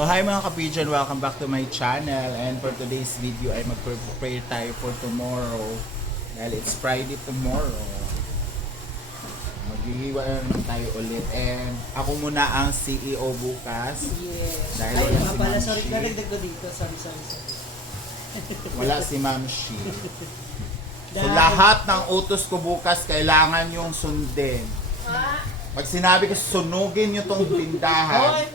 So hi mga kapijan, welcome back to my channel. And for today's video ay mag-prepare tayo for tomorrow. Dahil it's Friday tomorrow. Maghihiwa na naman tayo ulit. And ako muna ang CEO bukas. Yes. Dahil Ay, wala si nga pala, Ma'am sorry, Shi. nalagdag ko dito. Sorry. Wala si Ma'am Shi. So lahat ng utos ko bukas kailangan yung sundin. Pag sinabi ko sunugin nyo tong tindahan.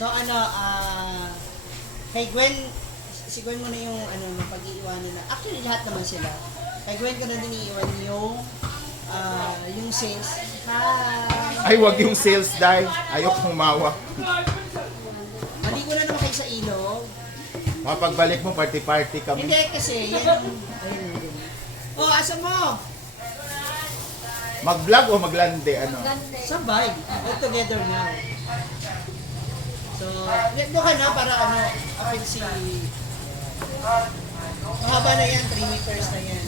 So kay Gwen, si Gwen mo na yung pag-iiwan nila. Actually, lahat naman sila. Kay Gwen ko na din iiwan yung sales. Ay, wag yung sales dahil ayok humawa. Maligo na naman kayo sa ilog. Pagbalik mo, party-party kami. Hindi kasi, yan. Ayun. Oh, asa mo? Mag-vlog o maglande? Ano? Sabay. All together now. So, doon ka na para apil si... Mahaba na yan, 3 meters na yan.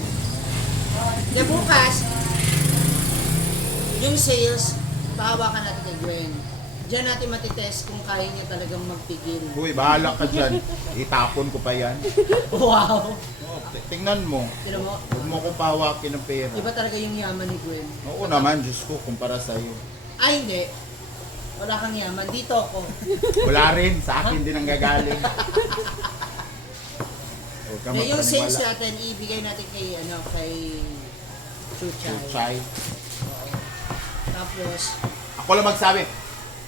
De bukas, yung sales, pahawakan natin kay Gwen. Diyan natin matitest kung kaya niya talagang magpigil. Uy, bahala ka dyan. Itapon ko pa yan. Wow! Oh, tingnan mo. Tignan mo, Huwag mo kong pahawakin ng pera. iba talaga yung yaman ni Gwen. Oo naman, Diyos ko, kumpara sa'yo. Ay, hindi. Wala kang yaman. Dito ako. Wala rin, sa akin din ang gagaling. Huwag ka Yung sales magpaniwala. natin, ibigay natin kay Chuchay. Chay. Oo. Tapos, Ako lang magsabi,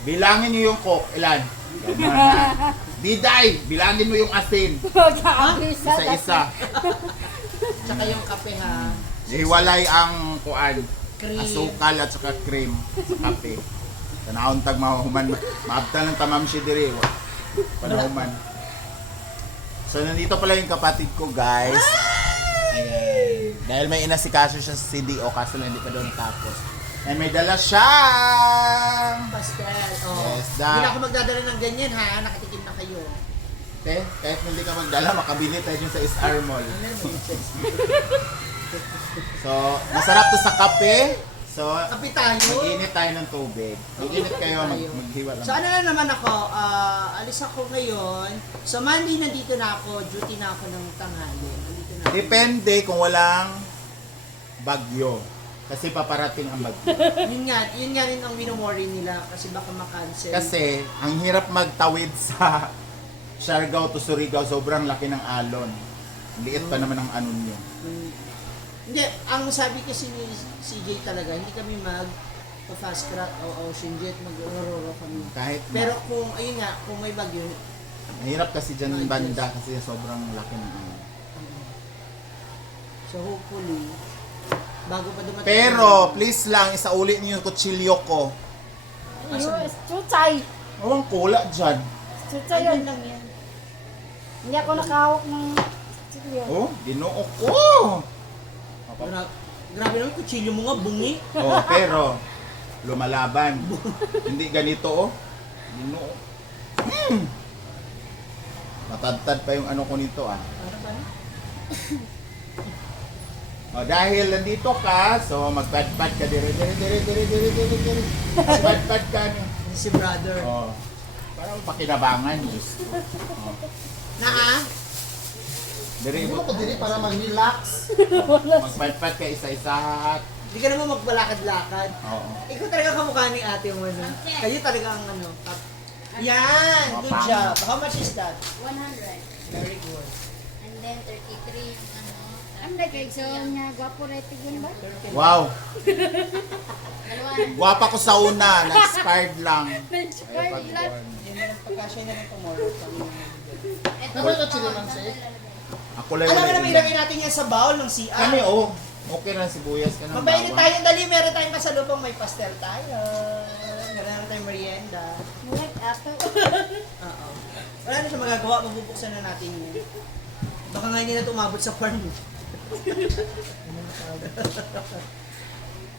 bilangin niyo yung coke. Ilan? Diday, bilangin mo yung asin. Isa-isa. tsaka yung kape ha. Hiwalay ang kuan. Cream. Asukal at saka cream sa kape. Tanahon tag mahuman. Maabtan ng tamam siya diri. Panahuman. So nandito pala yung kapatid ko, guys. Ayan. Dahil may inasikaso siya sa CDO kaso lang hindi pa doon tapos. And may dala siyang Pastel. Oh. Yes, Hindi na ako magdadala ng ganyan ha. Nakatikim na kayo. kahit hindi ka magdala, makabili tayo dun sa SR Mall. So, masarap to sa kape. So, Kape tayo. mag-init tayo ng tubig. Mag-init kayo, maghiwa lang. So ano na naman ako, alis ako ngayon. So Monday nandito na ako, duty na ako ng tanghali. Nandito na ako. Depende kung walang bagyo. Kasi paparating ang bagyo. Yun nga rin ang minomori nila kasi baka makancel. Kasi, ang hirap magtawid sa Siargao to Surigao, sobrang laki ng alon. Liit pa naman ang anon nyo. Hindi, ang sabi kasi ni CJ talaga, hindi kami fast track o ocean jet, mag-roro kami. Kahit Pero kung, ayun nga, kung may bagyo, mahirap kasi dyan ng banda kasi sobrang laki ng alon. so hopefully, bago pa dumating. Pero, please lang, isauli niyo yung kutsilyo ko. Chuchay! Awang kula dyan. Chuchay Ayun yun. lang yan. Hindi ako nakahawak ng kutsilyo. Oh, ginoo ko. Grabe naman, kutsilyo mo nga, bungi. Oh, pero lumalaban. Hindi ganito oh. Ginoo. Matadtad pa yung ano ko nito ah. Ano ba? Oh, dahil nandito ka, so magpadpad ka dire. Magpadpad ka niya. Si brother. Oh. Parang pakinabangan, Diyos ko. Oh. Na Dire Hindi mo ko dili para mag-relax. magpadpad ka isa-isa. Hindi ka naman magbalakad-lakad. Oo. Ikaw talaga kamukha ni ate mo, no? Kayo talaga ang Yan! Mga Good pang- job! How much is that? 100. Very good. And then 33 yung ano. Ang lagay so niya, gwapo rating yun ba? Wow. Dalawa. Guwapa ko sa una, na-expired lang. Nag-square lang. Yan na lang pagkasya na lang tomorrow. Ito Ano ito, chili man siya? Ako lang Alam mo na, yung ilagay natin yan sa bowl ng CR. Kami, oh. Okay na sibuyas ka ng Mabainit bawang. tayo, dali, meron tayong pasalubong, may pastel tayo. Meron na tayong merienda. Like ato. Oo. Wala na siya magagawa, mabubuksan na natin yun. Baka nga hindi na ito umabot sa farm.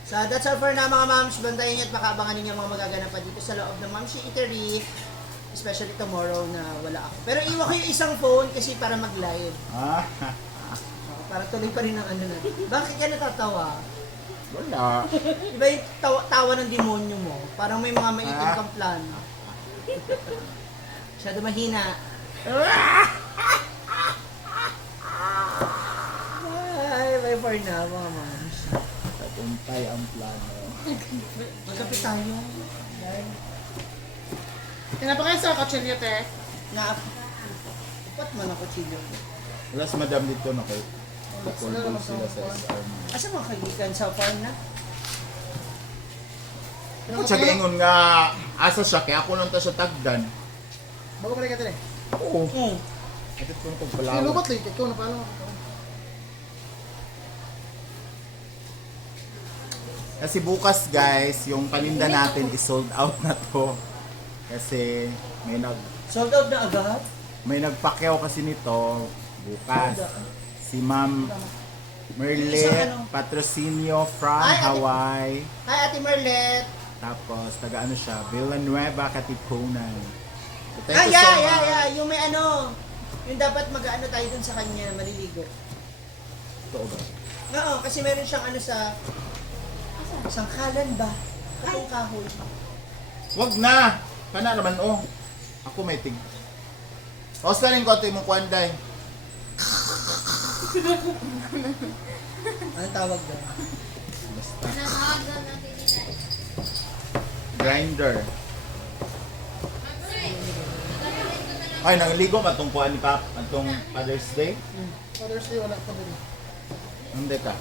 So that's all for na mga moms. Bantayan niyo at makaabangan ninyo ang mga magaganap pa dito sa loob ng Momshi Eatery. Especially tomorrow na wala ako. Pero iwan ko yung isang phone kasi para mag-live. Ah, Para tuloy pa rin ang ano natin. Bakit ka natatawa? wala. Iba yung tawa ng demonyo mo. Parang may mga maitim kang plano. Masyado mahina. Ay, bye for now, mga moms. Tagumpay ang plano. Magkapit tayo. Pinapakain sa kutsilyo, te. Upat man ako chilo. Wala si madam dito na kay kapulbol sila sa SR. Asa mga kaibigan sa farm na? Ako siya gaingon nga asa siya kaya ako lang ta siya tagdan. Bago pa rin ka, te. Oo. Oo. Atit ko nung Lubat pagpalawan. lang, ikaw na pala. Kasi bukas guys, yung paninda natin is sold out na to. Kasi Sold out na agad? may nagpakyaw kasi nito bukas. Si Ma'am Merle Patrocinio from Ay, ate- Hawaii. Hi, Ate Marlet. Tapos taga ano siya, Villanueva, Katipunan. So, thank Ah, you so yeah, much. yeah, yeah. Yung may ano, yung dapat mag-ano tayo dun sa kanya, maliligo. Totoo ba? Oo, kasi meron siyang ano sa sangkalan ba? Katong kahoy. Wag na! Kana naman oh. Ako may tig. Ostalin ko ito yung kwanday. Anong tawag doon? Basta. Nanawagan natin nila. Grinder. Ay, nangligo man itong kuhan ni Pap. Itong Father's Day. Father's Day, wala pa din. Hindi ka.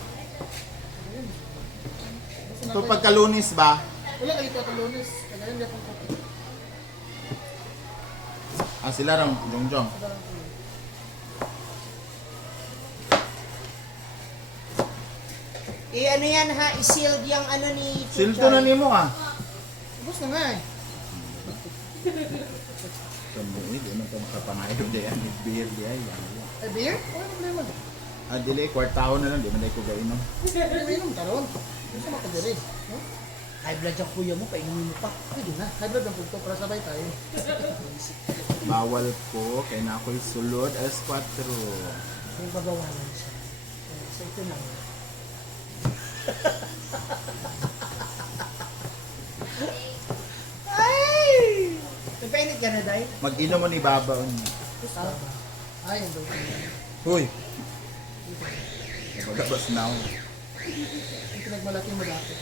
Ito pagkalunis ba? Wala kayo ito at lunes. Kagaling di akong kopi. Ah, sila ram, Jongjong. Ano yan ha, i-sealed yung ano ni Silto na nimo ah. Ubus na nga eh. Kamu, hindi man ka makapangayod di yan. Beer di ay. Ay, beer? Wala problema. Ah, dili, kwartaho na lang. Di man dahil ko gainom. Pwede mo inom, taron. Gusto mo kadiri. No? high blood yung kuya mo, painumin mo pa. Pwede na. High blood ang pugto para sabay tayo. Bawal ko, kaya na ako'y sulod as 4. May pagawalan siya. So ito na. Ay! Nagpainit ka na, Day? Mag-inom mo ni Babaon. Ay, hindi. Huy! Nabagabas na ako. Yung pinagmalaking malaki.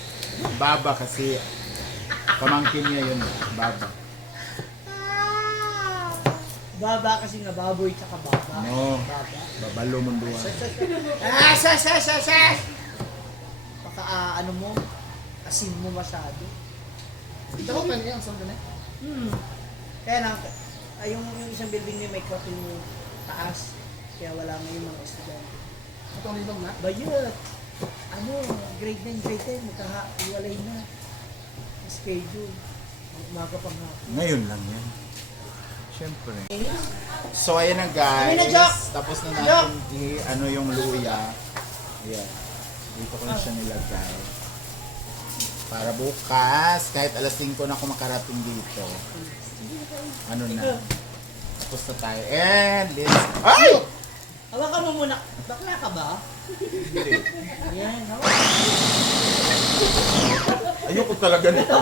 Baba kasi pamangkin niya yun. Baba. Baba kasi nga baboy tsaka baba. No. Baba. Babalo munduan. Sas! Baka ano mo, asin mo masyado. Ito ko pa niya, ang sound na. Kaya lang, yung isang building niya may kwarto yung taas. Kaya wala nga yung mga estudyante. Itong linom na. Bayot! Ano, grade 9, grade 10, magkakaiwalay na. Schedule. Umaga pang hapon. Ngayon lang yan. Siyempre. So ayan na Kami na, guys. Jock! Tapos na natin ano yung luya. Ayan. Dito ko na siya nilagay. Para bukas, kahit alas 5 na ako makarating dito. Ano na. Tapos na tayo. And let's... Ay! Hawakan mo muna. Bakla ka ba? Hindi. Ayan, hawakan. Ayoko talaga nito.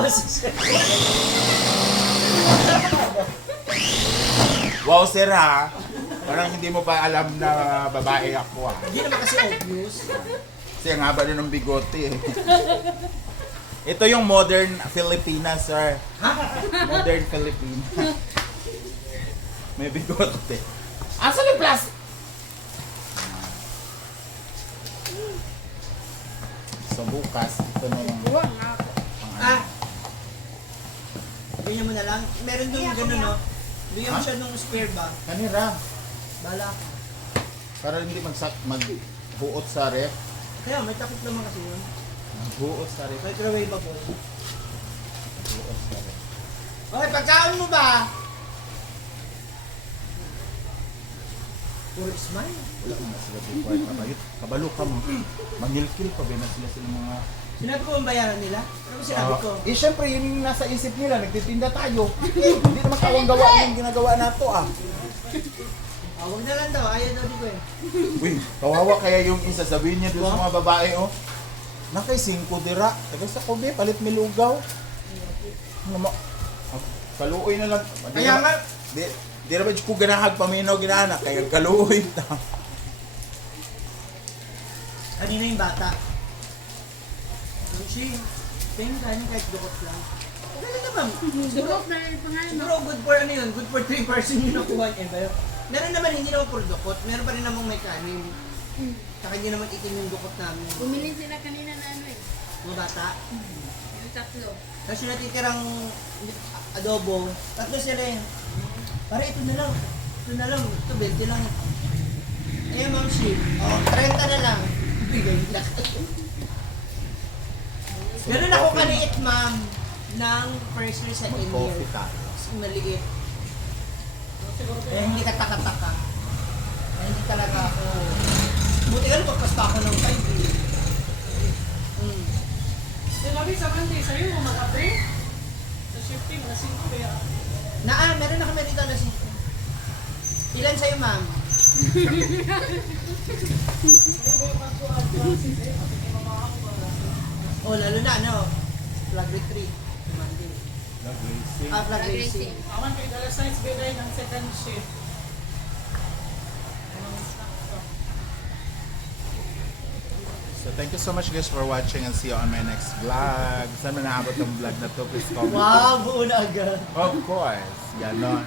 Wow, sir ha. Parang hindi mo pa alam na babae ako ha. Hindi naman kasi obvious. Kasi ang haba din ng bigote eh. Ito yung modern Filipina, sir. Modern Filipina. May bigote. Asan yung plastic? So bukas, ito na yung Buwang nga ako. Ah! Ganyan mo na lang. Meron doon gano'n, no? Bigyan mo Ha? siya nung spare ba? kanira. Bala ka. Para hindi magbuot sa ref. Kaya may takip naman kasi yun. Magbuot sa ref. Microwavable. Magbuot sa ref. Okay, pagkaon mo ba? Puro smile. Wala na sila bukway. Kabalo ka mo. Mangilkil pa ba na sila mga... Sinabi ko ang bayaran nila? Ano ba sinabi ko? Eh syempre yun yung nasa isip nila. Nagtitinda tayo. Hindi naman kawang gawa yung ginagawa nato ah. Huwag na lang daw. Ayaw daw di ko eh. Uy, kawawa kaya yung isa sabihin niya doon sa mga babae, oh. Nakay 5 dira. Tagay sa kobe, palit milugaw. Ano mo? Kaluoy na lang. Kaya nga, Di na ba ko ganahag paminaw ginana kaya kaluoy ta. kanina yung bata. She, tingin kanin kahit dukot lang. Wala na ma'am. Siguro na yung pangalan. Siguro good for ano yun, good for 3 person yung nakuha niya. Pero meron naman hindi naman puro dukot, meron pa rin namang may kanin. Saka hindi naman itim yung dukot namin. Bumili sila kanina na ano eh. Mga bata. Yung tatlo. Tapos yung natitirang adobo, tatlo sila yun. Para ito na lang. Ito na lang. Ito 20 lang. Eh ma'am she, 30 na lang. Bigay na. Ganun ako kaliit ma'am ng first year, second year. Mag-coffee tayo. Kasi maliit. Eh hindi ka taka-taka. Eh hindi talaga ako. Buti ka pagpasta ako ng 5 eh. Labi sa Monday, sa'yo mo mag-update? Sa shifting, mga 5 kaya. Meron na kami dito na si... Ilan sa'yo ma'am? Oh, lalo na ano, flag retreat. Monday. Nag-racing. Flag racing. Awan kay Dallas Science Biday ng second shift. So thank you so much guys for watching and see you on my next vlog. Saan man naabot ang vlog na to, please comment. Wow, buo na agad. Of course. Ganon.